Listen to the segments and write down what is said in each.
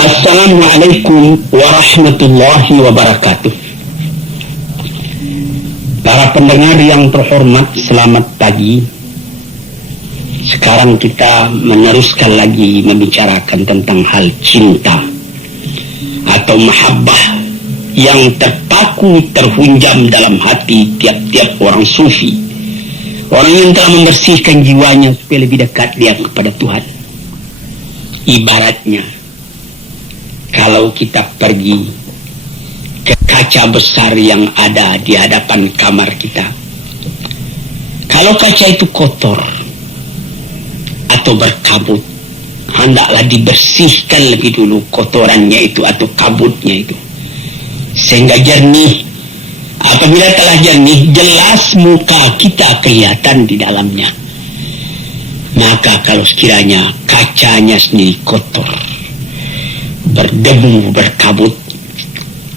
Assalamualaikum warahmatullahi wabarakatuh. Para pendengar yang terhormat, selamat pagi. Sekarang kita meneruskan lagi membicarakan tentang hal cinta atau mahabbah yang terpaku terhunjam dalam hati tiap-tiap orang sufi, orang yang telah membersihkan jiwanya supaya lebih dekat dia kepada Tuhan. Ibaratnya kalau kita pergi ke kaca besar yang ada di hadapan kamar kita, kalau kaca itu kotor atau berkabut, hendaklah dibersihkan lebih dulu kotorannya itu atau kabutnya itu, sehingga jernih. Apabila telah jernih, jelas muka kita kelihatan di dalamnya. Maka kalau sekiranya kacanya sendiri kotor, berdebu, berkabut,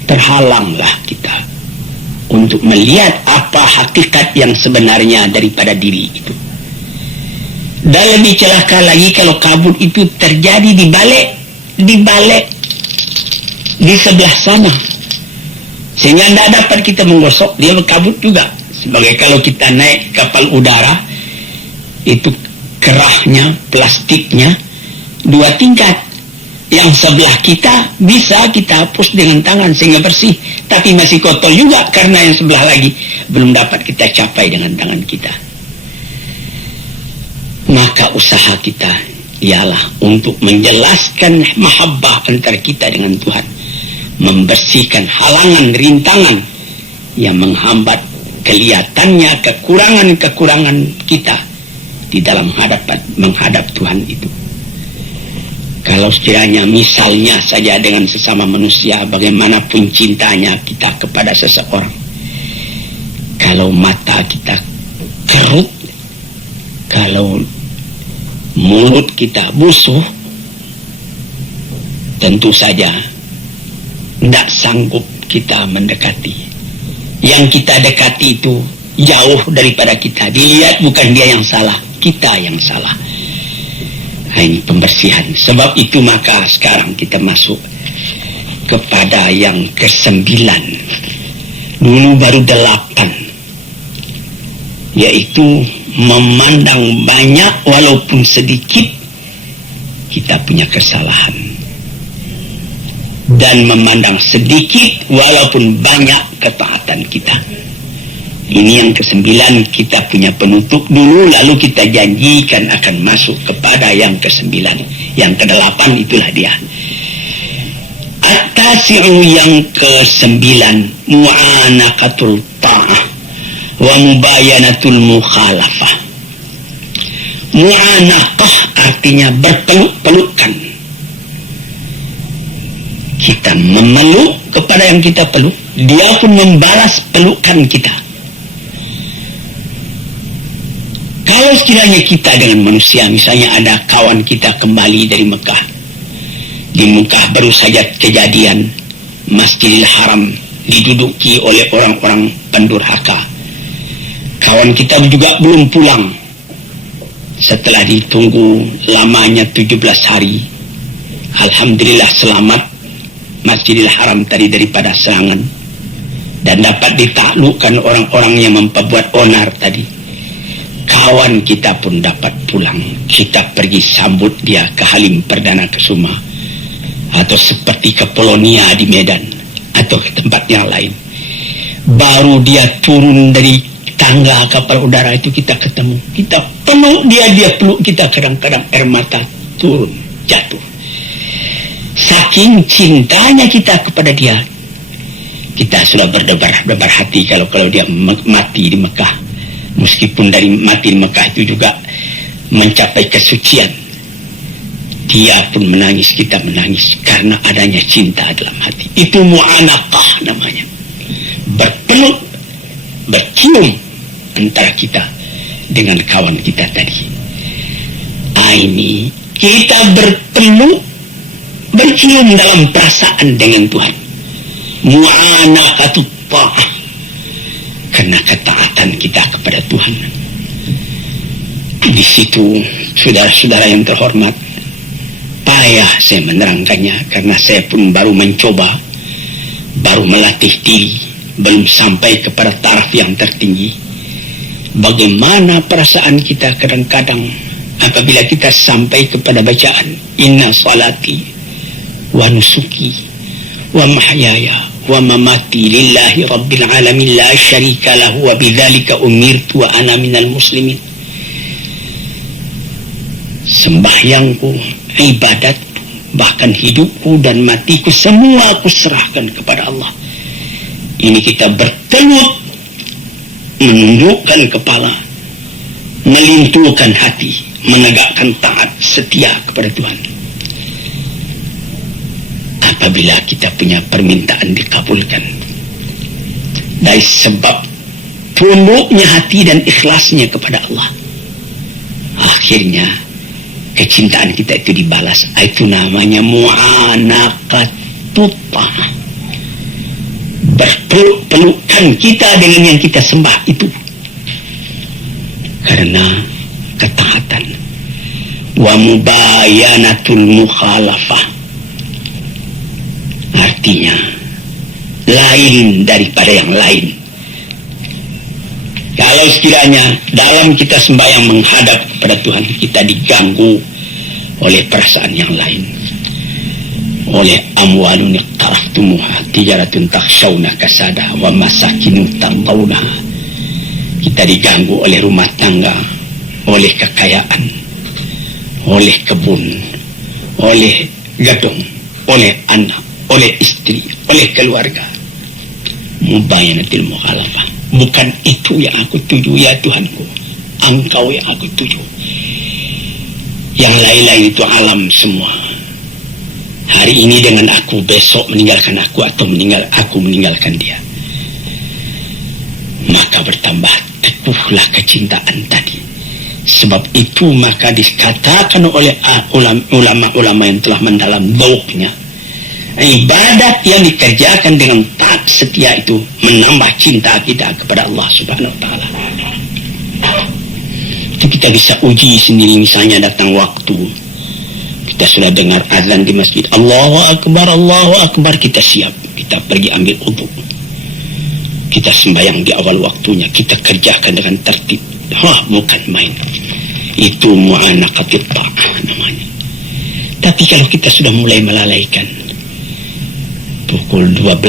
terhalanglah kita untuk melihat apa hakikat yang sebenarnya daripada diri itu. Dan lebih celaka lagi kalau kabut itu terjadi di balik di sebelah sana, sehingga tidak dapat kita menggosok, dia berkabut juga. Sebagai kalau kita naik kapal udara, itu kerahnya, plastiknya 2 tingkat. Yang sebelah kita bisa kita hapus dengan tangan sehingga bersih, tapi masih kotor juga karena yang sebelah lagi belum dapat kita capai dengan tangan kita. Maka usaha kita ialah untuk menjelaskan mahabbah antara kita dengan Tuhan, membersihkan halangan, rintangan yang menghambat kelihatannya kekurangan-kekurangan kita di dalam menghadap Tuhan itu. Kalau sekiranya misalnya saja dengan sesama manusia, bagaimanapun cintanya kita kepada seseorang, kalau mata kita kerut, kalau mulut kita busuk, tentu saja tidak sanggup kita mendekati. Yang kita dekati itu jauh daripada kita. Dilihat bukan dia yang salah, kita yang salah. Ini pembersihan. Sebab itu maka sekarang kita masuk kepada yang ke-9. Dulu baru 8, yaitu memandang banyak walaupun sedikit kita punya kesalahan, dan memandang sedikit walaupun banyak ketaatan kita. Ini yang ke-9, kita punya penutup dulu, lalu kita janjikan akan masuk kepada yang ke-9. Yang ke-8 itulah dia. At-tasi'u, yang ke-9, mu'anaqatul ta'ah wa mubayanatul mukhalafah. Mu'anaqah artinya berpeluk-pelukan. Kita memeluk kepada yang kita peluk, dia pun membalas pelukan kita. Kalau sekiranya kita dengan manusia, misalnya ada kawan kita kembali dari Mekah, di Mekah baru saja kejadian Masjidil Haram diduduki oleh orang-orang pendurhaka, kawan kita juga belum pulang. Setelah ditunggu lamanya 17 hari, alhamdulillah selamat Masjidil Haram tadi daripada serangan, dan dapat ditaklukkan orang-orang yang memperbuat onar tadi. Kawan kita pun dapat pulang. Kita pergi sambut dia ke Halim Perdana Kusuma, atau seperti ke Polonia di Medan, atau ke tempat yang lain. Baru dia turun dari tangga kapal udara itu, kita ketemu, kita peluk dia peluk kita. Kadang-kadang air mata turun, jatuh. Saking cintanya kita kepada dia, kita sudah berdebar hati kalau dia mati di Mekah. Meskipun dari mati di Mekah itu juga mencapai kesucian, dia pun menangis, kita menangis karena adanya cinta dalam hati. Itu mu'anaqah namanya, berpeluk, bercium antara kita dengan kawan kita tadi. Ini kita berpeluk, bercium dalam perasaan dengan Tuhan. Mu'anaqatut ta'ah, karena ketaatan kita kepada Tuhan. Di situ, saudara-saudara yang terhormat, payah saya menerangkannya karena saya pun baru mencoba, baru melatih diri, belum sampai kepada taraf yang tertinggi. Bagaimana perasaan kita kadang-kadang apabila kita sampai kepada bacaan inna salati wa nusuki wa mahyaya wa mamati lillahi rabbil alamin la syarika lahu wa bidzalika umirtu wa ana minal muslimin. Sembahyangku, ibadatku, bahkan hidupku dan matiku semua aku serahkan kepada Allah. Ini kita bertelut, menundukkan kepala, melintuhkan hati, menegakkan taat setia kepada Tuhan. Apabila kita punya permintaan dikabulkan dari sebab tunduknya hati dan ikhlasnya kepada Allah, akhirnya kecintaan kita itu dibalas. Itu namanya mu'anaqatut ta'ah. Berpeluk-pelukan kita dengan yang kita sembah itu karena ketaatan. Wa mubayanatul mukhalafah, artinya lain daripada yang lain. Kalau sekiranya dalam kita sembahyang menghadap kepada Tuhan, kita diganggu oleh perasaan yang lain, oleh amwalun iqtaraftumuha tijaratun takhshawna kasada wa masakinun tardawnaha. Kita diganggu oleh rumah tangga, oleh kekayaan, oleh kebun, oleh gedung, oleh anak, oleh istri, oleh keluarga. Mubayanatil mukhalafah. Bukan itu yang aku tuju ya Tuhanku, Engkau yang aku tuju. Yang lain-lain itu alam semua. Hari ini dengan aku, besok meninggalkan aku, atau aku meninggalkan dia. Maka bertambah teguhlah kecintaan tadi. Sebab itu maka dikatakan oleh ulama-ulama yang telah mendalam bauqnya, ibadat yang dikerjakan dengan taat setia itu menambah cinta kita kepada Allah Subhanahu wa taala. Itu kita bisa uji sendiri. Misalnya datang waktu kita sudah dengar azan di masjid, Allahu Akbar, kita siap, kita pergi ambil wudu, kita sembahyang di awal waktunya, kita kerjakan dengan tertib. Bukan main. Itu mu'anaqatut ta'ah namanya. Tapi kalau kita sudah mulai melalaikan, pukul 12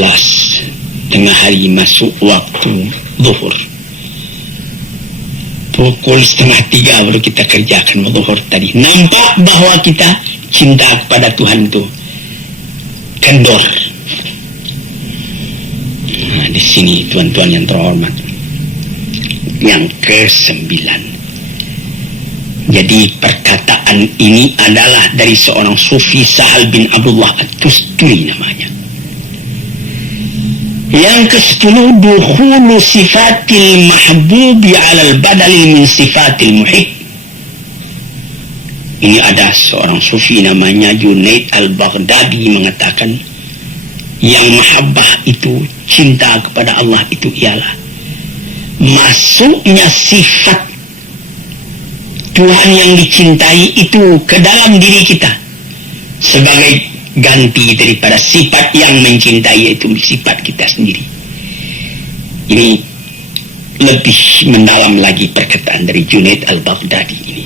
tengah hari masuk waktu zuhur, pukul 2:30 baru kita kerjakan zuhur tadi, nampak bahwa kita cinta kepada Tuhan itu kendor. Nah, di sini tuan-tuan yang terhormat, yang ke-9. Jadi perkataan ini adalah dari seorang sufi, Sahal bin Abdullah At-Tusturi namanya. Yang ke-10, dukhulu sifatil mahbubi alal badali min sifatil muhib. Ini ada seorang sufi namanya Junaid al-Baghdadi mengatakan, yang mahabbah itu, cinta kepada Allah itu ialah masuknya sifat Tuhan yang dicintai itu ke dalam diri kita sebagai ganti daripada sifat yang mencintai, yaitu sifat kita sendiri. Ini lebih mendalam lagi perkataan dari Junaid al-Baghdadi ini,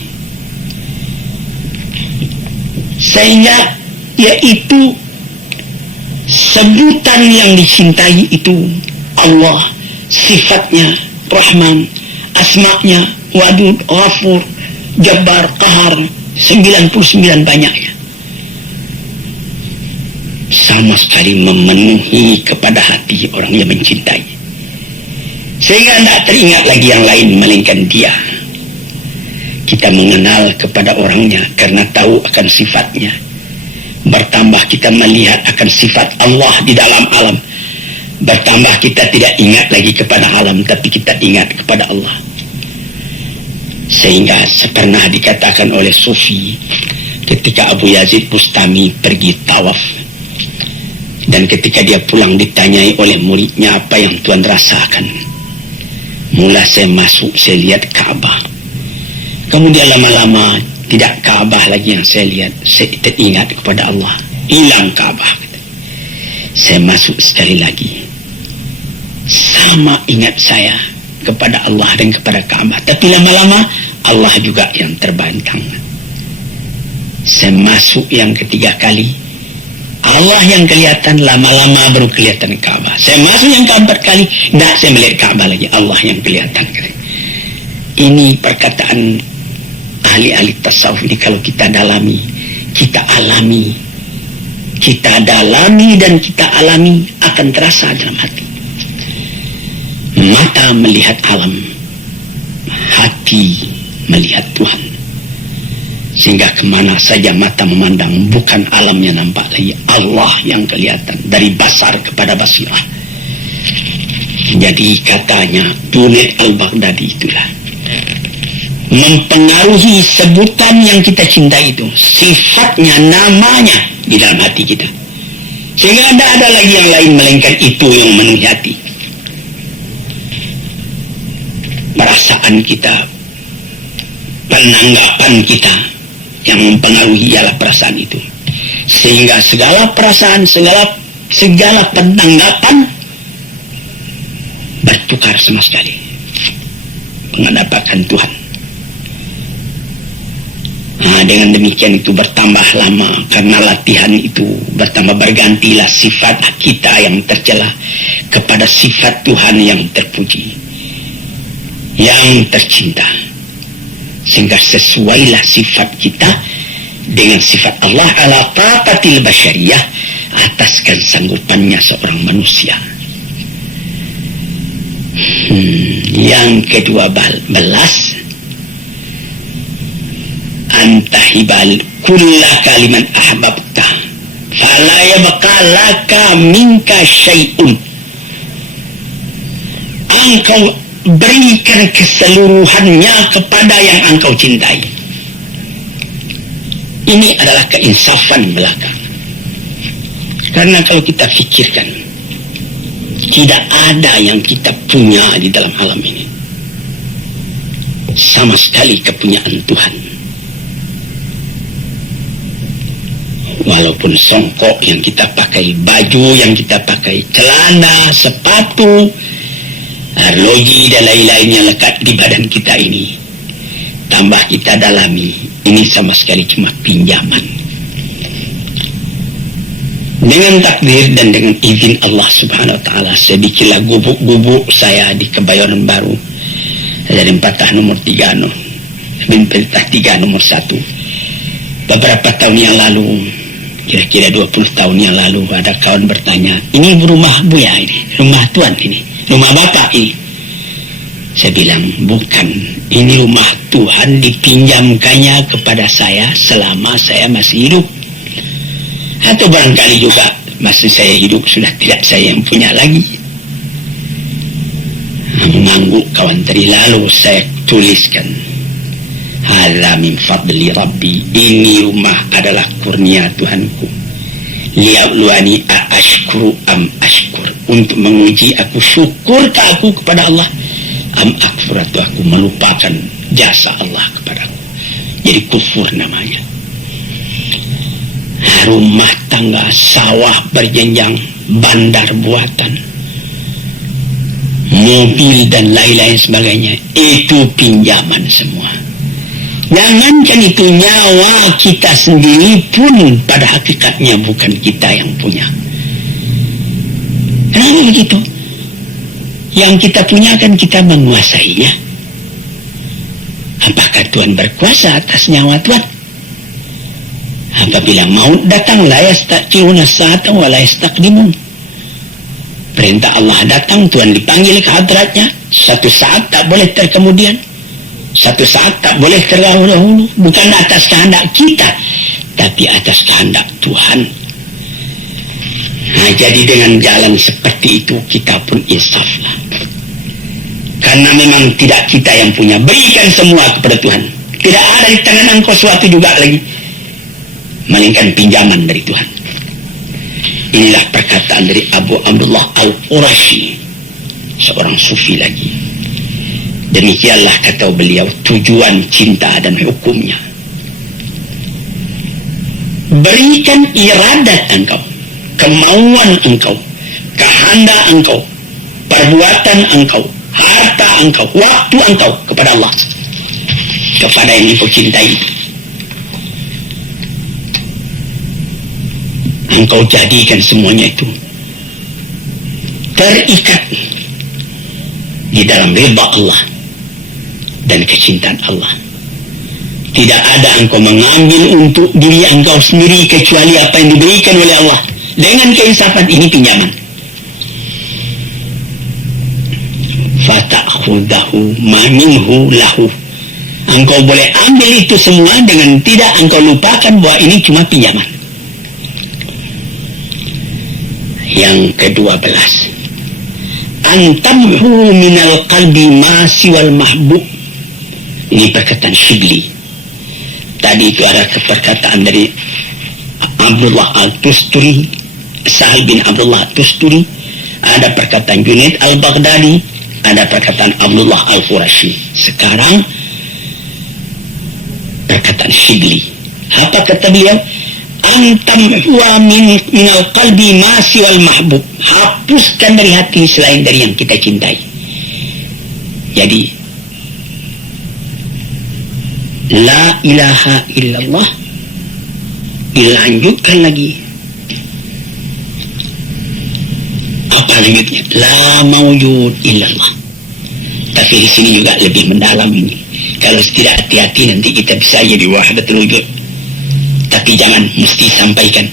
sehingga yaitu sebutan yang dicintai itu Allah, sifatnya Rahman, asma'nya Wadud, Ghafur, Jabbar, Qahar, 99 banyaknya, sama sekali memenuhi kepada hati orang yang mencintai, sehingga tidak teringat lagi yang lain melainkan dia. Kita mengenal kepada orangnya karena tahu akan sifatnya. Bertambah kita melihat akan sifat Allah di dalam alam. Bertambah kita tidak ingat lagi kepada alam, tapi kita ingat kepada Allah. Sehingga pernah dikatakan oleh Sufi ketika Abu Yazid Bustami pergi tawaf, dan ketika dia pulang ditanyai oleh muridnya, apa yang Tuan rasakan? Mula saya masuk, saya lihat Ka'bah. Kemudian lama-lama Tidak Ka'bah lagi yang saya lihat. Saya teringat kepada Allah. Hilang Ka'bah. Saya masuk sekali lagi. Sama ingat saya kepada Allah dan kepada Ka'bah. Tapi lama-lama Allah juga yang terbantang. Saya masuk yang ketiga kali. Allah yang kelihatan, lama-lama baru kelihatan Ka'bah. Saya masuk yang keempat kali, tidak saya melihat Ka'bah lagi. Allah yang kelihatan. Ini perkataan ahli-ahli tasawuf ini kalau kita dalami, kita alami, kita dalami dan kita alami akan terasa dalam hati. Mata melihat alam, hati melihat Tuhan. Sehingga kemana saja mata memandang, bukan alamnya nampak lagi, Allah yang kelihatan. Dari basar kepada basirah. Jadi katanya Junaid al-Baghdadi itulah mempengaruhi sebutan yang kita cintai itu, sifatnya, namanya di dalam hati kita. Sehingga tidak ada lagi yang lain melainkan itu yang memenuhi hati. Perasaan kita, penanggapan kita yang mempengaruhi ialah perasaan itu. Sehingga segala perasaan, segala penanggapan bertukar sama sekali menghadapkan Tuhan. Dengan demikian itu bertambah lama, karena latihan itu bertambah, bergantilah sifat kita yang tercela kepada sifat Tuhan yang terpuji, yang tercinta. Sehingga sesuailah sifat kita dengan sifat Allah ala taqatil basyariyah, atas kesanggupannya seorang manusia. Yang kedua belas, antahibal kulla kaliman ahbabta fala yabqa laka minka syai'un. Engkau berikan keseluruhannya kepada yang engkau cintai. Ini adalah keinsafan belaka. Karena kalau kita fikirkan, tidak ada yang kita punya di dalam alam ini sama sekali kepunyaan Tuhan. Walaupun songkok yang kita pakai, baju yang kita pakai, celana, sepatu, arloji dan lain-lain yang lekat di badan kita ini, tambah kita dalami, ini sama sekali cuma pinjaman. Dengan takdir dan dengan izin Allah Subhanahu wa Ta'ala, sedikitlah gubuk-gubuk saya di Kebayoran Baru dari Patah nomor 3 Patah 3 nomor 1. Beberapa tahun yang lalu, kira-kira 20 tahun yang lalu, ada kawan bertanya, ini rumah Buya ini, rumah Tuan ini, rumah Bapak ini. Saya bilang, bukan, ini rumah Tuhan dipinjamkannya kepada saya selama saya masih hidup. Atau barangkali juga masih saya hidup sudah tidak saya yang punya lagi. Mengangguk kawan tadi, lalu saya tuliskan, hadza min fadli Rabbi, ini rumah adalah kurnia Tuhanku. Liyabluwani ashkuru am ashkur, untuk menguji aku syukurkah aku kepada Allah, am akfur, atau aku melupakan jasa Allah kepadaku. Jadi kufur namanya. Rumah tangga, sawah berjenjang, bandar buatan, mobil dan lain-lain sebagainya, itu pinjaman semua. Jangankan itu, nyawa kita sendiri pun pada hakikatnya bukan kita yang punya. Kenapa begitu? Yang kita punya kan kita menguasainya. Apakah Tuhan berkuasa atas nyawa Tuhan? Apabila maut datang, la yasta'khiruna sa'atan wa la yastaqdimun. Perintah Allah datang, Tuhan dipanggil ke hadratnya, satu saat tak boleh terkemudian, satu saat tak boleh terdahulu. Bukan atas kehendak kita, tapi atas kehendak Tuhan. Nah, jadi dengan jalan seperti itu kita pun insaflah. Karena memang tidak kita yang punya. Berikan semua kepada Tuhan. Tidak ada di tangan engkau suatu juga lagi, melainkan pinjaman dari Tuhan. Inilah perkataan dari Abu Abdullah Al-Qurashi, seorang sufi lagi. Demikianlah kata beliau tujuan cinta dan hukumnya. berikan iradat engkau, kemauan engkau, kehendak engkau, perbuatan engkau, harta engkau, waktu engkau kepada Allah, kepada yang engkau cintai. Engkau jadikan semuanya itu terikat di dalam ridha Allah dan kecintaan Allah. Tidak ada engkau mengambil untuk diri engkau sendiri kecuali apa yang diberikan oleh Allah. Dengan keinsafan ini pinjaman. Fata'khudahu ma minhu lahu. Engkau boleh ambil itu semua dengan tidak engkau lupakan bahwa ini cuma pinjaman. Yang ke-12, antamhu minal qalbi ma siwal mahbub. Ini perkataan Shibli. Tadi itu ada perkataan dari Abdullah Al-Tusturi, Sahal bin Abdullah Al-Tusturi, ada perkataan Junaid Al-Baghdadi, ada perkataan Abdullah Al-Qurashi. Sekarang perkataan Shibli. Apa kata beliau? Antam huwa minal qalbi ma siwal mahbub. Hapuskan dari hati selain dari yang kita cintai. Jadi la ilaha illallah, dilanjutkan lagi. Apa lanjutnya? La mawjud illallah. Tapi di sini juga lebih mendalam ini. Kalau tidak hati-hati nanti kita bisa jadi wahdatul wujud. Tapi jangan mesti sampaikan,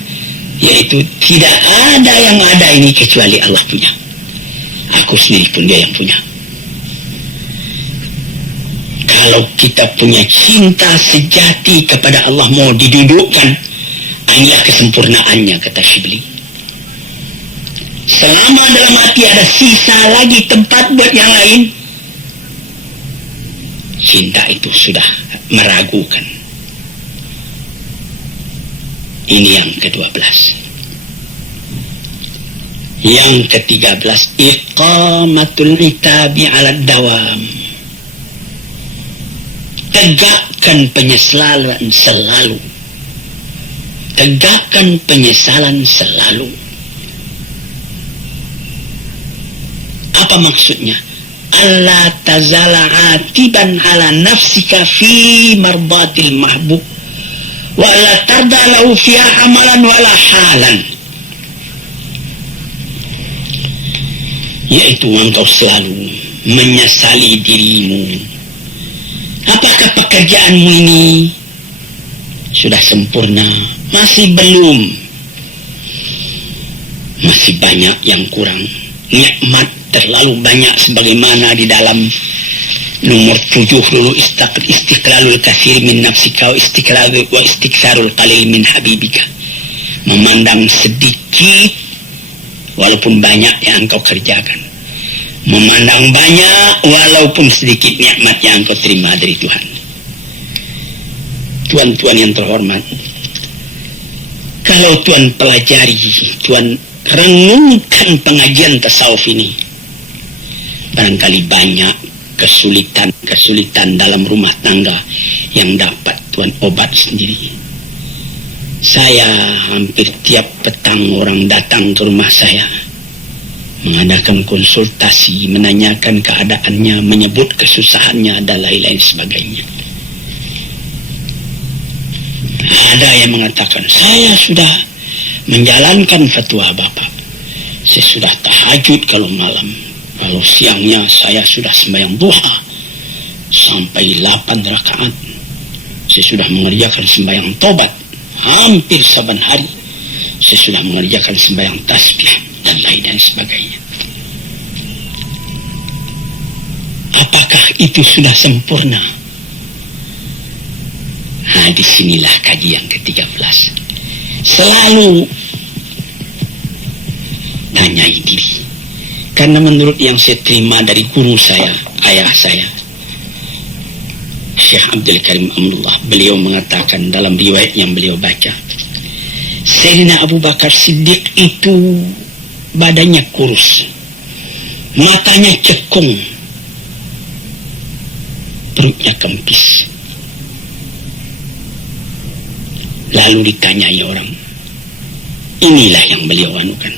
yaitu tidak ada yang ada ini kecuali Allah punya. Aku sendiri pun dia yang punya. Kalau kita punya cinta sejati kepada Allah mau didudukkan, inilah kesempurnaannya, kata Shibli. Selama dalam hati ada sisa lagi tempat buat yang lain, cinta itu sudah meragukan. Ini yang ke-12. Yang ke-13, iqamatul itabi ala dawam. Tegakkan penyesalan selalu. Tegakkan penyesalan selalu. Apa maksudnya? Allah tazala atiban ala nafsika fi marbatil mahbub wa la tarda lahu fiha amalan wala halan. Yaitu engkau selalu menyesali dirimu. Apakah pekerjaanmu ini sudah sempurna? Masih belum. Masih banyak yang kurang. Nikmat terlalu banyak sebagaimana di dalam nomor 7 dulu, istiqlalul kathir min nafsika wa istiksarul qalil min habibika. Memandang sedikit walaupun banyak yang engkau kerjakan. Memandang banyak walaupun sedikit nikmat yang engkau terima dari Tuhan. Tuan-tuan yang terhormat, kalau Tuan pelajari, Tuan renungkan pengajian tasawuf ini, barangkali banyak kesulitan dalam rumah tangga yang dapat Tuan obat sendiri. Saya hampir tiap petang orang datang ke rumah saya, mengadakan konsultasi, menanyakan keadaannya, menyebut kesusahannya dan lain-lain sebagainya. Ada yang mengatakan, saya sudah menjalankan fatwa Bapak. Saya sudah tahajud kalau malam. Kalau siangnya saya sudah sembahyang duha sampai 8 rakaat. Saya sudah mengerjakan sembahyang tobat hampir saban hari. Saya sudah mengerjakan sembahyang tasbih dan lain sebagainya. Apakah itu sudah sempurna? Nah, disinilah kajian ke-13. Selalu tanyai diri. Karena menurut yang saya terima dari guru saya, ayah saya, Syekh Abdul Karim Amrullah, beliau mengatakan dalam riwayat yang beliau baca, Sayyidina Abu Bakar Siddiq itu badannya kurus, matanya cekung, perutnya kempis. Lalu ditanyai orang, inilah yang beliau anukan.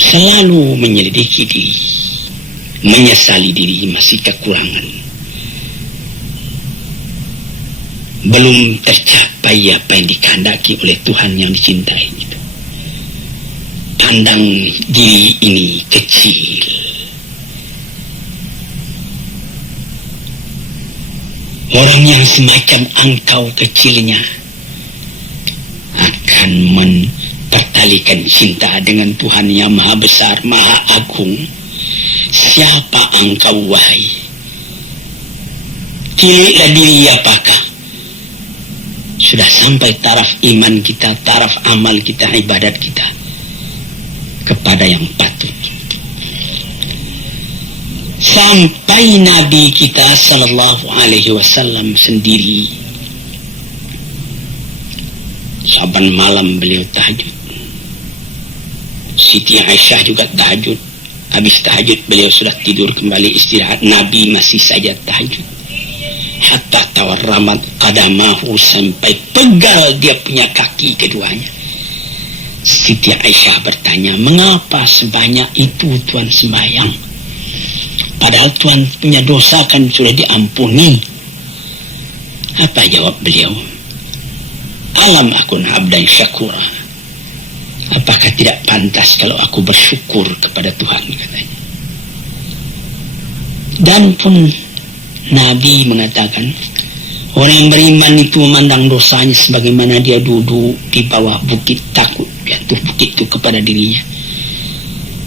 Selalu menyelidiki diri, menyesali diri masih kekurangan. Belum tercapai apa yang dikehendaki oleh Tuhan yang dicintai itu. Pandang diri ini kecil. Orang yang semacam engkau kecilnya akan mempertalikan cinta dengan Tuhan yang maha besar, maha agung. Siapa engkau wahai? Tiliklah diri apakah sudah sampai taraf iman kita, taraf amal kita, ibadat kita kepada yang patut. Sampai Nabi kita sallallahu alaihi wasallam sendiri saban malam beliau tahajud. Siti Aisyah juga tahajud. Habis tahajud beliau sudah tidur kembali istirahat. Nabi masih saja tahajud. Hatta tawarramat qadamahu, sampai pegal dia punya kaki keduanya. Siti Aisyah bertanya, mengapa sebanyak itu Tuhan sembahyang? Padahal Tuhan punya dosa kan sudah diampuni. Apa jawab beliau? Alam akun abdan syakura. Apakah tidak pantas kalau aku bersyukur kepada Tuhan, katanya. Dan pun Nabi mengatakan, orang yang beriman itu memandang dosanya sebagaimana dia duduk di bawah bukit, takut jatuh bukit itu kepada dirinya.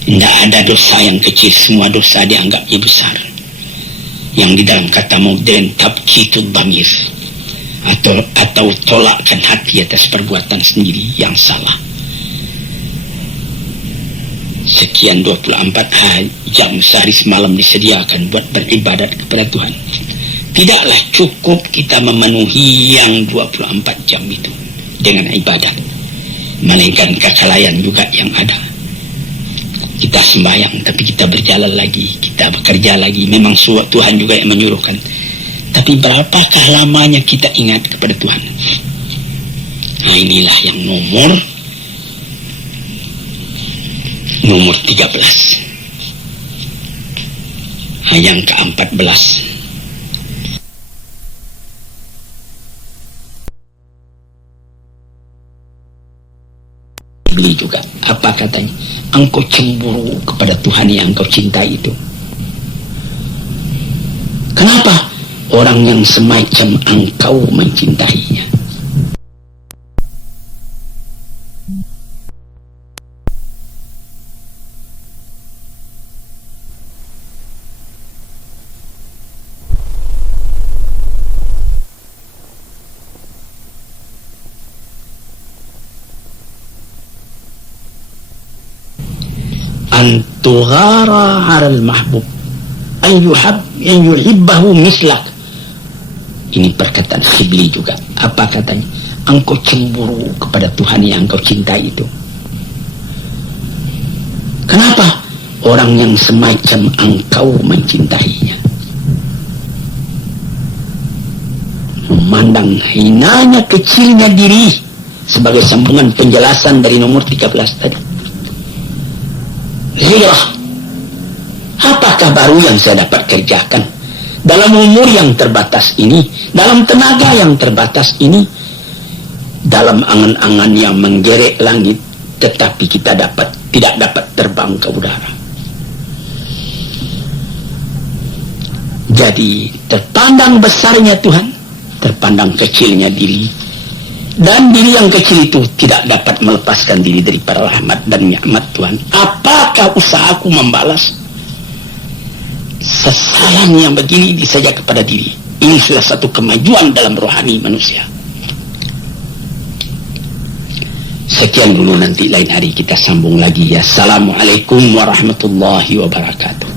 Tidak ada dosa yang kecil, semua dosa dianggapnya besar. Yang di dalam kata modern tabkitud dhamir, atau tolakkan hati atas perbuatan sendiri yang salah. Sekian 24 jam sehari semalam disediakan buat beribadat kepada Tuhan. Tidaklah cukup kita memenuhi yang 24 jam itu dengan ibadat, melainkan kelalaian juga yang ada. Kita sembahyang, tapi kita berjalan lagi, kita bekerja lagi. Memang Tuhan juga yang menyuruhkan. Tapi berapakah lamanya kita ingat kepada Tuhan? Nah, inilah yang nomor 13. Yang ke-14. Beli juga. Apa katanya? Engkau cemburu kepada Tuhan yang engkau cintai itu. Kenapa? Orang yang semacam engkau mencintainya. Antughara 'alal mahbub an yuhibbahu mislak. Ini perkataan Khibli juga. Apa katanya? Engkau cemburu kepada Tuhan yang engkau cintai itu. Kenapa? Orang yang semacam engkau mencintainya. Memandang hinanya, kecilnya diri, sebagai sambungan penjelasan dari nomor 13 tadi. Zirah, apakah baru yang saya dapat kerjakan dalam umur yang terbatas ini, dalam tenaga yang terbatas ini, dalam angan-angan yang menggerek langit, tetapi kita tidak dapat terbang ke udara. Jadi terpandang besarnya Tuhan, terpandang kecilnya diri, dan diri yang kecil itu tidak dapat melepaskan diri dari para rahmat dan nikmat Tuhan. Apakah usahaku membalas kesalahan yang begini saja kepada diri? Ini sudah satu kemajuan dalam rohani manusia. Sekian dulu, nanti lain hari kita sambung lagi ya. Assalamualaikum warahmatullahi wabarakatuh.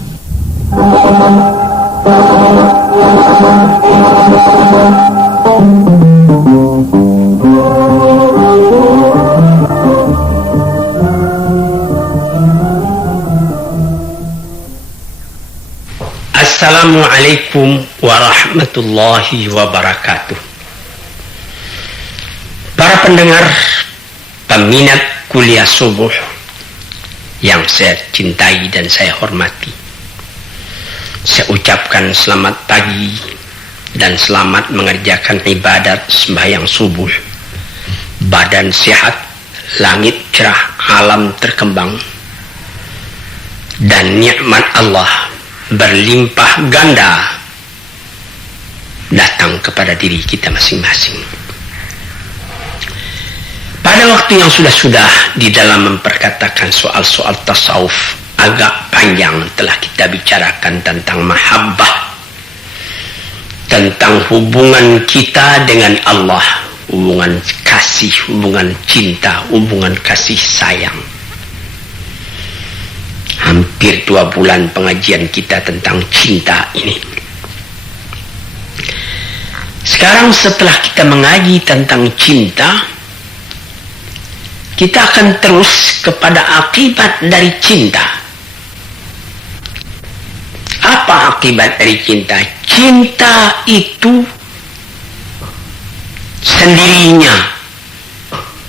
Assalamualaikum warahmatullahi wabarakatuh. Para pendengar, peminat kuliah subuh yang saya cintai dan saya hormati, saya ucapkan selamat pagi dan selamat mengerjakan ibadat sembahyang subuh. Badan sehat, langit cerah, alam terkembang, dan nikmat Allah berlimpah ganda datang kepada diri kita masing-masing. Pada waktu yang sudah-sudah di dalam memperkatakan soal-soal tasawuf agak panjang telah kita bicarakan tentang mahabbah, tentang hubungan kita dengan Allah, hubungan kasih, hubungan cinta, hubungan kasih sayang. Hampir 2 bulan pengajian kita tentang cinta ini. Sekarang setelah kita mengaji tentang cinta, kita akan terus kepada akibat dari cinta. Apa akibat dari cinta? Cinta itu sendirinya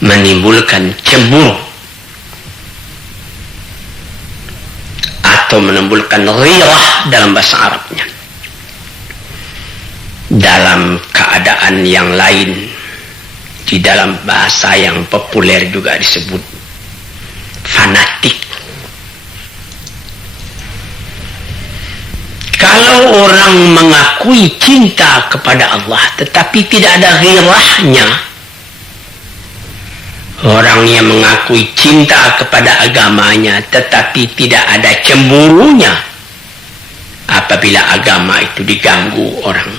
menimbulkan cemburu atau menimbulkan ghirah dalam bahasa Arabnya. Dalam keadaan yang lain, di dalam bahasa yang populer juga disebut fanatik. Kalau orang mengakui cinta kepada Allah tetapi tidak ada ghirahnya, orang yang mengakui cinta kepada agamanya tetapi tidak ada cemburunya apabila agama itu diganggu orang,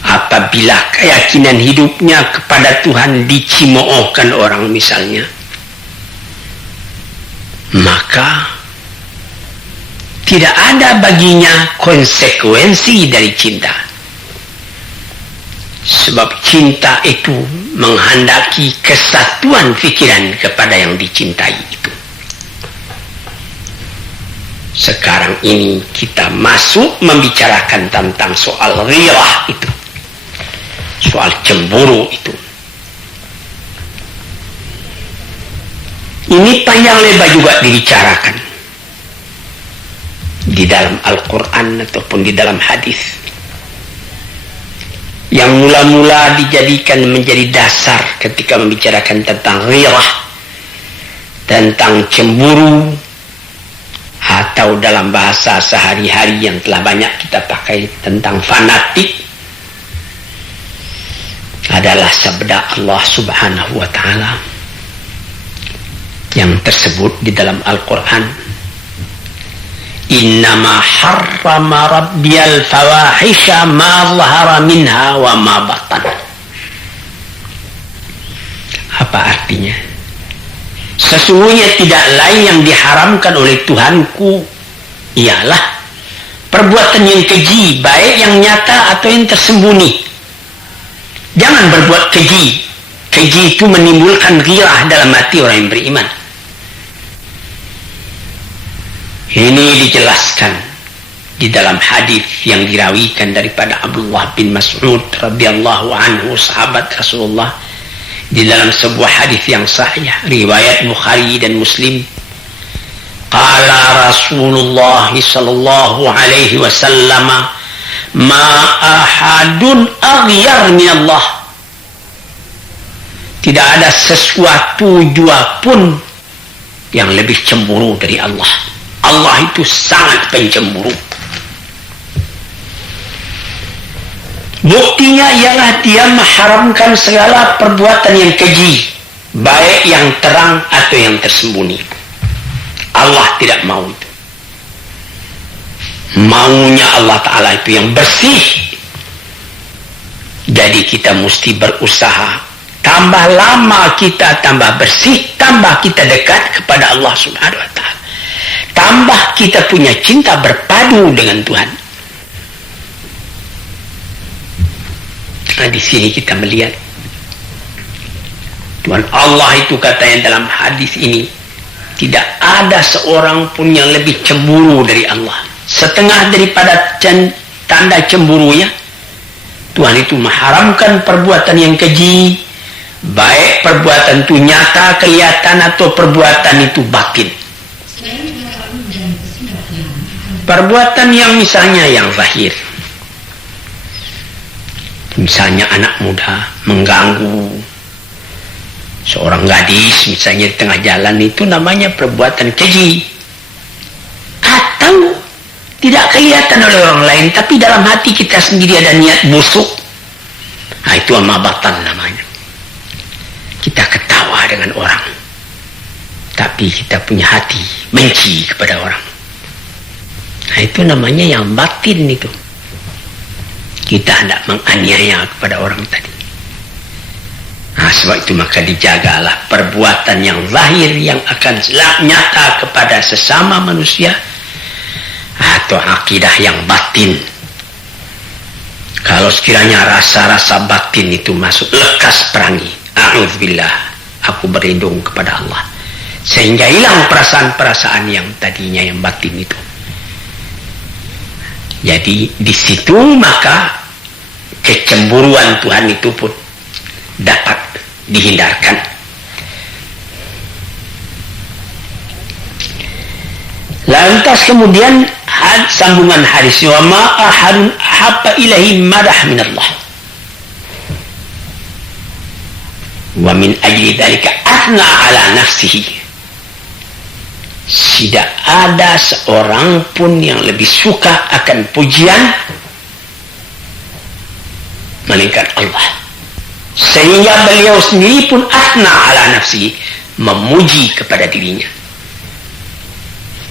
apabila keyakinan hidupnya kepada Tuhan dicimoohkan orang misalnya, maka tidak ada baginya konsekuensi dari cinta. Sebab cinta itu menghendaki kesatuan pikiran kepada yang dicintai itu. Sekarang ini kita masuk membicarakan tentang soal ghirah itu, soal cemburu itu. Ini panjang lebar juga dibicarakan di dalam Al-Quran ataupun di dalam hadis, yang mula-mula dijadikan menjadi dasar ketika membicarakan tentang ghirah, tentang cemburu, atau dalam bahasa sehari-hari yang telah banyak kita pakai tentang fanatik, adalah sabda Allah Subhanahu wa ta'ala yang tersebut di dalam Al-Quran. Innama harrama rabbiyal fawahisha ma zahara minha wa ma batan. Apa artinya? Sesungguhnya tidak lain yang diharamkan oleh Tuhanku ialah perbuatan yang keji, baik yang nyata atau yang tersembunyi. Jangan berbuat keji. Keji itu menimbulkan ghirah dalam hati orang yang beriman. Ini dijelaskan di dalam hadis yang dirawikan daripada Abdullah bin Mas'ud radhiyallahu anhu, sahabat Rasulullah, di dalam sebuah hadis yang sahih riwayat Bukhari dan Muslim. Qala Rasulullah sallallahu alaihi wasallam, ma ahadun aghyar min Allah. Tidak ada sesuatu jua pun yang lebih cemburu dari Allah. Allah itu sangat pencemburu. Buktinya ialah dia mengharamkan segala perbuatan yang keji, baik yang terang atau yang tersembunyi. Allah tidak mau itu. Maunya Allah Ta'ala itu yang bersih. Jadi kita mesti berusaha. Tambah lama kita tambah bersih, tambah kita dekat kepada Allah Subhanahu wa Ta'ala. Tambah kita punya cinta berpadu dengan Tuhan. Nah, di sini kita melihat Tuhan Allah itu katanya dalam hadis ini, tidak ada seorang pun yang lebih cemburu dari Allah. Setengah daripada tanda cemburunya, Tuhan itu mengharamkan perbuatan yang keji, Baik perbuatan itu nyata, kelihatan, atau perbuatan itu batin. Perbuatan yang misalnya yang zahir. Misalnya anak muda mengganggu seorang gadis misalnya di tengah jalan, itu namanya perbuatan keji. Atau tidak kelihatan oleh orang lain, tapi dalam hati kita sendiri ada niat busuk. Nah, itu amabatan namanya. Kita ketawa dengan orang, tapi kita punya hati benci kepada orang. Nah, itu namanya yang batin itu. Kita hendak menganiaya kepada orang tadi. Nah, sebab itu maka dijagalah perbuatan yang zahir yang akan nyata kepada sesama manusia, atau akidah yang batin. Kalau sekiranya rasa-rasa batin itu masuk, lekas perangi. A'udzubillah, aku berlindung kepada Allah, sehingga hilang perasaan-perasaan yang tadinya yang batin itu. Jadi di situ maka kecemburuan Tuhan itu pun dapat dihindarkan. Lantas kemudian sambungan hadis, wa ma ahadun habba ilahi madah minallah wa min ajli dzalika athna ala nafsihi. Tidak ada seorang pun yang lebih suka akan pujian melainkan Allah, sehingga beliau sendiri pun athna ala nafsihi, memuji kepada dirinya.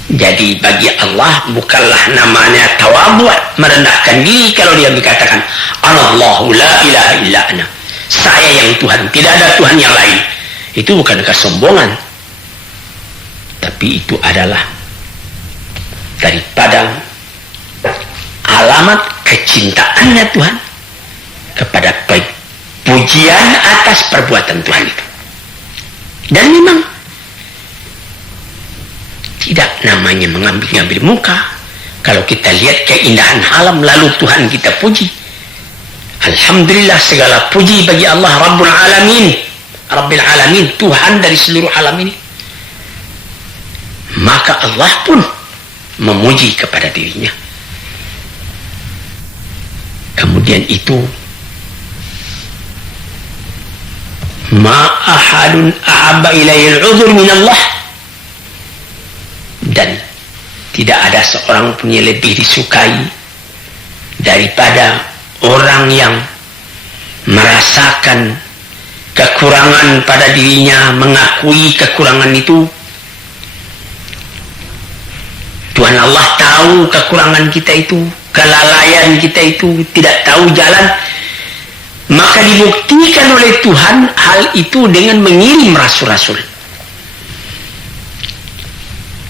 Jadi bagi Allah bukanlah namanya tawadhu, merendahkan diri kalau dia dikatakan Allahu la ilaha illa ana, saya yang Tuhan, tidak ada Tuhan yang lain. Itu bukan kesombongan, tapi itu adalah daripada alamat kecintaannya Tuhan kepada pujian atas perbuatan Tuhan itu. Dan memang tidak namanya mengambil-ngambil muka. Kalau kita lihat keindahan alam lalu Tuhan kita puji, alhamdulillah, segala puji bagi Allah Rabbul Alamin, Rabbil Alamin, Tuhan dari seluruh alam ini. Maka Allah pun memuji kepada dirinya. Kemudian itu ma ahadun ahabba ilayil uzur minallah, dan tidak ada seorang pun yang lebih disukai daripada orang yang merasakan kekurangan pada dirinya, mengakui kekurangan itu. Tuhan Allah tahu kekurangan kita itu, kelalaian kita itu, tidak tahu jalan, maka dibuktikan oleh Tuhan hal itu dengan mengirim rasul-rasul.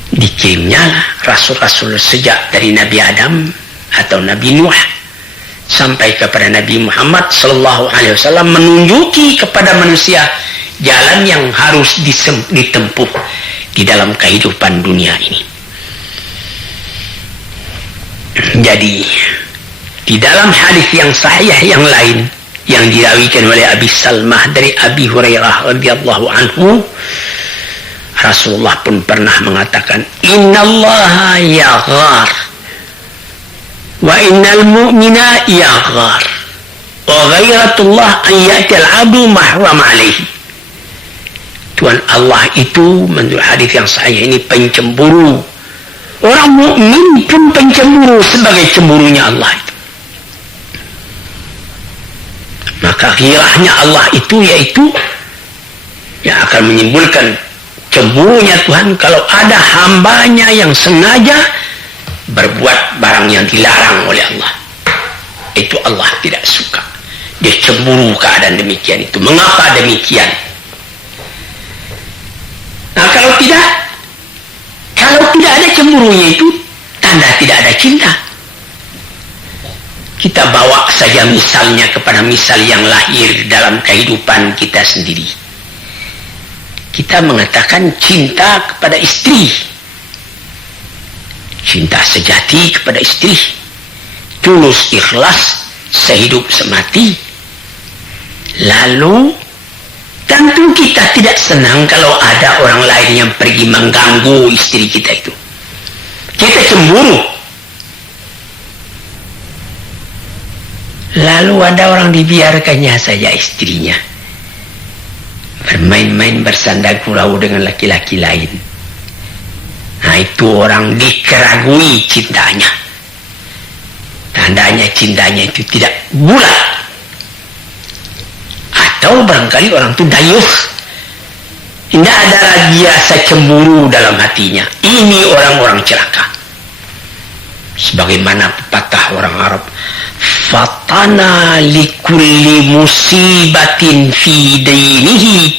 Dikirimnya rasul-rasul sejak dari Nabi Adam atau Nabi Nuh sampai kepada Nabi Muhammad sallallahu alaihi wasallam, menunjuki kepada manusia jalan yang harus ditempuh di dalam kehidupan dunia ini. Jadi di dalam hadis yang sahih yang lain yang dirawikan oleh Abi Salmah dari Abi Hurairah radhiyallahu anhu, Rasulullah pun pernah mengatakan, innallaha yaghar wa innal mu'mina yaghar wa ghairatullah an ya'til 'abdu mahram 'alaihi. Tuhan Allah itu menurut hadis yang sahih ini pencemburu. Orang mukmin pun pencemburu sebagai cemburunya Allah itu. Maka ghirahnya Allah itu yaitu yang akan menimbulkan cemburunya Tuhan kalau ada hambanya yang sengaja berbuat barang yang dilarang oleh Allah. Itu Allah tidak suka. Dia cemburu keadaan demikian itu. Mengapa demikian? Nah, kalau tidak ada cemburunya itu tanda tidak ada cinta. Kita bawa saja misalnya kepada misal yang lahir dalam kehidupan kita sendiri. Kita mengatakan cinta kepada istri, cinta sejati kepada istri, tulus ikhlas sehidup semati. Lalu Tentu kita tidak senang kalau ada orang lain yang pergi mengganggu istri kita itu. Kita cemburu. Lalu ada orang dibiarkannya saja istrinya bermain-main bersanda gurau dengan laki-laki lain. Nah, itu orang dikeragui cintanya. Tandanya cintanya itu tidak bulat. Atau barangkali orang itu dayus. Tidak ada lagi rasa cemburu dalam hatinya. Ini orang-orang celaka. Sebagaimana pepatah orang Arab, fatana likulli musibatin fi dinihi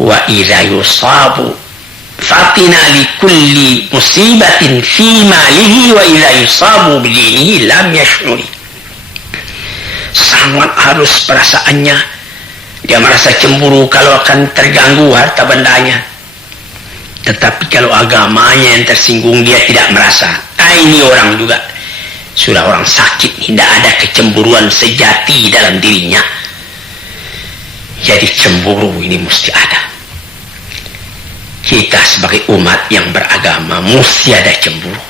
wa idza yusabu fatina likulli musibatin fi malihi wa idza yusabu bidinihi lam yash'uri. Sangat harus perasaannya. Dia merasa cemburu kalau akan terganggu harta bendanya. Tetapi kalau agamanya yang tersinggung, dia tidak merasa. Ini orang juga sudah orang sakit, tidak ada kecemburuan sejati dalam dirinya. Jadi cemburu ini mesti ada. Kita sebagai umat yang beragama mesti ada cemburu.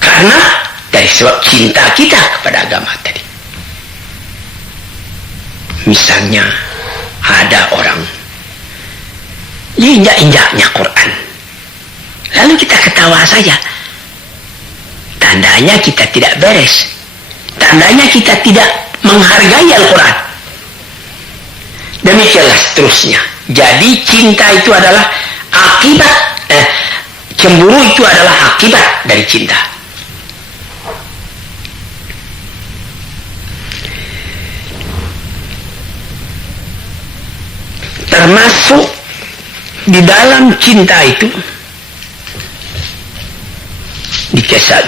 Karena dari sebab cinta kita kepada agama tadi. Misalnya ada orang injak-injaknya Quran, lalu kita ketawa saja. Tandanya kita tidak beres. Tandanya kita tidak menghargai Al-Quran. Demikianlah seterusnya. Jadi cinta itu adalah akibat, cemburu itu adalah akibat dari cinta. Termasuk di dalam cinta itu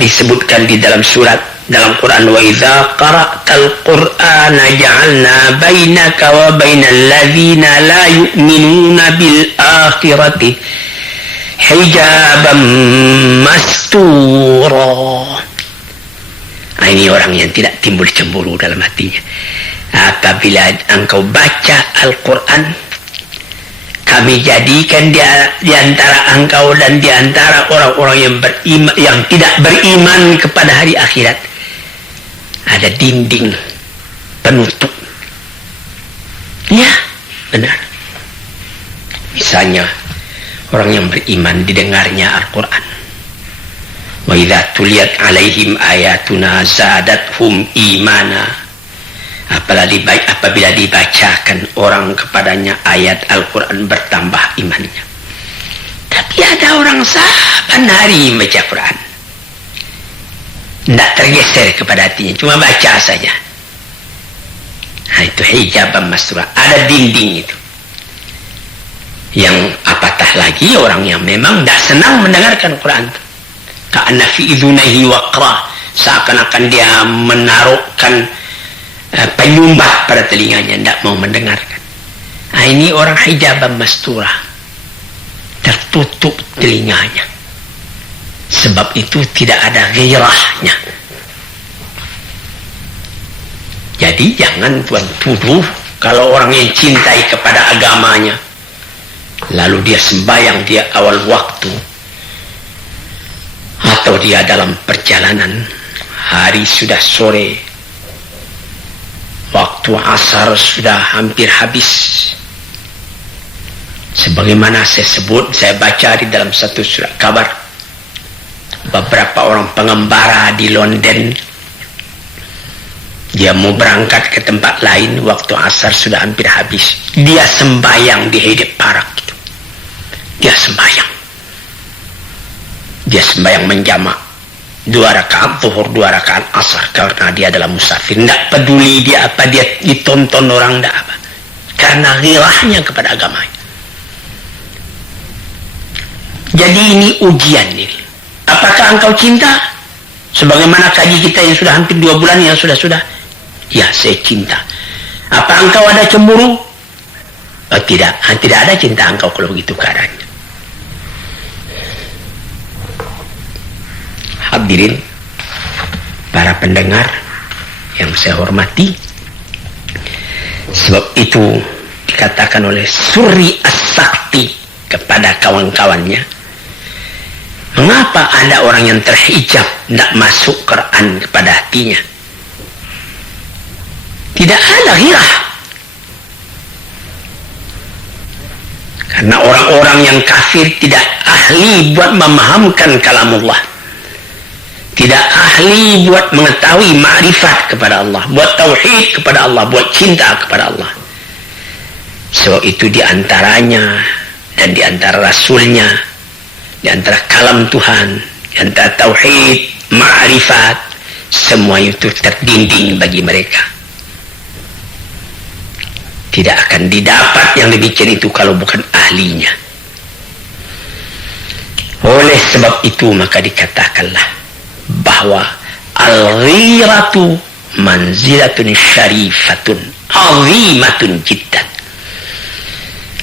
disebutkan di dalam surat dalam Quran, wa idza qara'tal qur'ana ja'alna bainaka wa bainal ladzina la yu'minuna bil akhirati hijaban mastura. Ini orang yang tidak timbul cemburu dalam hatinya. Apabila engkau baca Al-Quran, kami jadikan di antara engkau dan di antara orang-orang yang beriman, yang tidak beriman kepada hari akhirat, ada dinding penutup. Ya, benar. Misalnya orang yang beriman didengarnya Al-Quran. Wa idza tuliyat alaihim ayatuna zadathum imana. Apabila dibacakan orang kepadanya ayat Al-Quran, bertambah imannya. Tapi ada orang saban hari membaca Quran, tidak tergeser kepada hatinya, cuma baca saja. Nah, itu hijaban mastura, ada dinding itu. Yang apatah lagi orang yang memang tidak senang mendengarkan Quran. Ka'anna fi idhunaihi waqra, seakan-akan dia menaruhkan penyumbah pada telinganya, tidak mau mendengarkan. Nah, ini orang hijaban mastura, tertutup telinganya. Sebab itu tidak ada gairahnya. Jadi jangan tuan tuduh kalau orang yang cintai kepada agamanya, lalu dia sembahyang dia awal waktu, atau dia dalam perjalanan, hari sudah sore, waktu asar sudah hampir habis. Sebagaimana saya baca di dalam satu surat kabar, beberapa orang pengembara di London, dia mau berangkat ke tempat lain, waktu asar sudah hampir habis. Dia sembahyang di Hyde Park gitu. Dia sembahyang menjamak 2 rakaat zuhur, 2 rakaat asar, karena dia adalah musafir. Tidak peduli dia apa, dia ditonton orang, tidak apa, karena ghirahnya kepada agamanya. Jadi ini ujian ini. Apakah engkau cinta? Sebagaimana kaji kita yang sudah hampir 2 bulan yang sudah. Ya, saya cinta. Apa engkau ada cemburu? Oh, tidak ada cinta engkau kalau begitu keadaannya. Hadirin para pendengar yang saya hormati, sebab itu dikatakan oleh Suri As-Sakti kepada kawan-kawannya, mengapa ada orang yang terhijab tidak masuk Quran kepada hatinya? Tidak ada ghirah. Karena orang-orang yang kafir tidak ahli buat memahamkan kalamullah, tidak ahli buat mengetahui ma'rifat kepada Allah, buat tauhid kepada Allah, buat cinta kepada Allah. Sebab itu diantaranya dan diantara Rasulnya, diantara kalam Tuhan, diantara tauhid, ma'rifat, semua itu terdinding bagi mereka. Tidak akan didapat yang demikian itu kalau bukan ahlinya. Oleh sebab itu maka dikatakanlah bahwa al-ghiratu manzilatun syarifatun azimatun jiddan.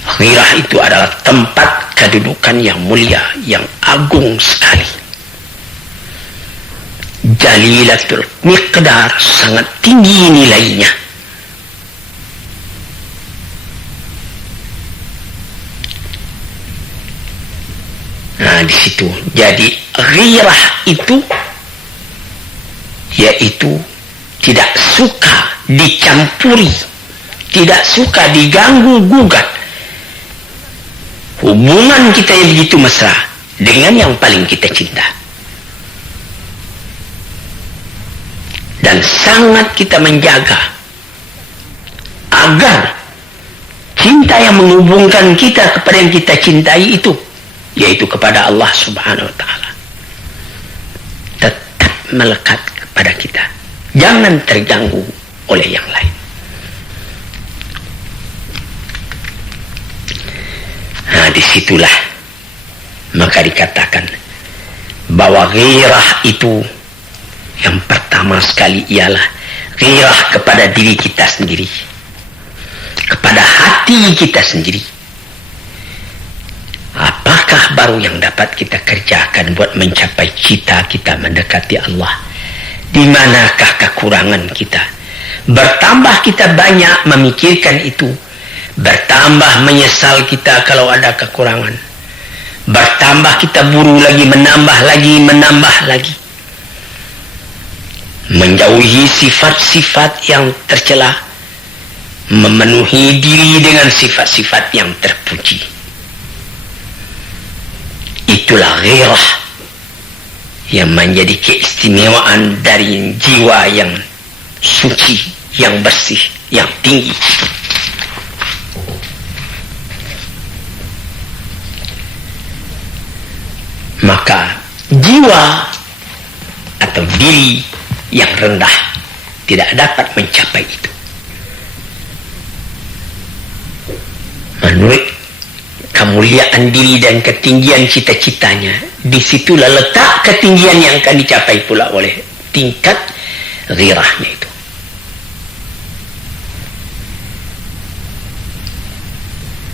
Ghirah itu adalah tempat kedudukan yang mulia, yang agung sekali. Jalilatul miqdar, sangat tinggi nilainya. Nah, di situ. Jadi ghirah itu yaitu tidak suka dicampuri, tidak suka diganggu gugat hubungan kita yang begitu mesra dengan yang paling kita cinta, dan sangat kita menjaga agar cinta yang menghubungkan kita kepada yang kita cintai itu, yaitu kepada Allah Subhanahu wa ta'ala, tetap melekat kepada kita, jangan terganggu oleh yang lain. Nah, disitulah maka dikatakan bahwa ghirah itu yang pertama sekali ialah ghirah kepada diri kita sendiri, kepada hati kita sendiri. Apakah baru yang dapat kita kerjakan buat mencapai cita kita mendekati Allah? Di manakah kekurangan kita? Bertambah kita banyak memikirkan itu, bertambah menyesal kita kalau ada kekurangan, bertambah kita buru lagi, menambah lagi, menjauhi sifat-sifat yang tercela, memenuhi diri dengan sifat-sifat yang terpuji. Itulah ghirah yang menjadi keistimewaan dari jiwa yang suci, yang bersih, yang tinggi. Maka jiwa atau diri yang rendah tidak dapat mencapai itu. Menurut kemuliaan diri dan ketinggian cita-citanya, disitulah letak ketinggian yang akan dicapai pula oleh tingkat ghirahnya itu.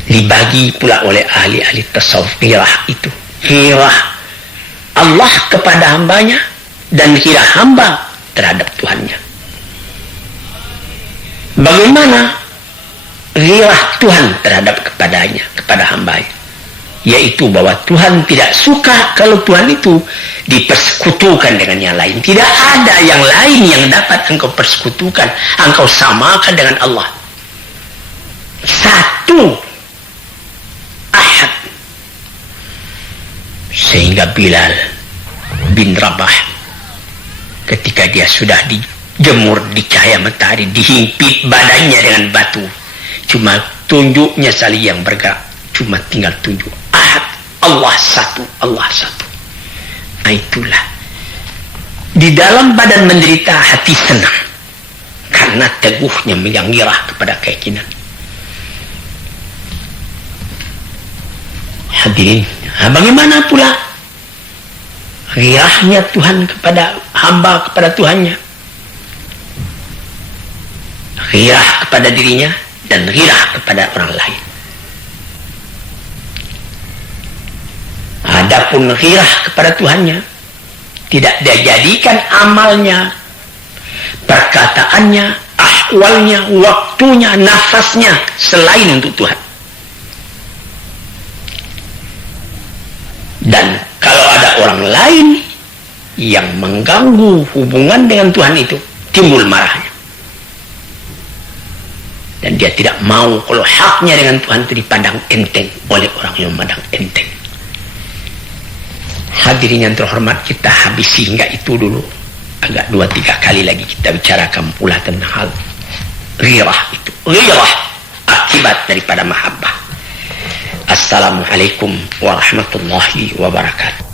Dibagi pula oleh ahli-ahli tasawuf ghirah itu, ghirah Allah kepada hambanya dan ghirah hamba terhadap Tuhannya. Bagaimana ghirah Tuhan terhadap kepadanya, kepada hambanya, yaitu bahwa Tuhan tidak suka kalau Tuhan itu dipersekutukan dengan yang lain. Tidak ada yang lain yang dapat engkau persekutukan, engkau samakan dengan Allah. Satu, ahad. Sehingga Bilal bin Rabah ketika dia sudah dijemur di cahaya matahari, dihimpit badannya dengan batu, cuma tunjuknya saja yang bergerak, cuma tinggal tunjuk ahad, Allah satu, Allah satu. Nah, itulah di dalam badan menderita, hati senang karena teguhnya yang ghirah kepada keyakinan. Hadirin, bagaimana pula ghirahnya Tuhan kepada hamba, kepada Tuhannya, ghirah kepada dirinya dan ghirah kepada orang lain. Adapun ghirah kepada Tuhannya, tidak dia jadikan amalnya, perkataannya, akwalnya, waktunya, nafasnya selain untuk Tuhan. Dan kalau ada orang lain yang mengganggu hubungan dengan Tuhan itu, timbul marahnya. Dan dia tidak mau kalau haknya dengan Tuhan itu dipandang enteng oleh orang yang memandang enteng. Hadirin yang terhormat, kita habisi hingga itu dulu. Agak 2-3 kali lagi kita bicarakan pula tentang hal ghirah itu. Ghirah akibat daripada mahabbah. Assalamualaikum warahmatullahi wabarakatuh.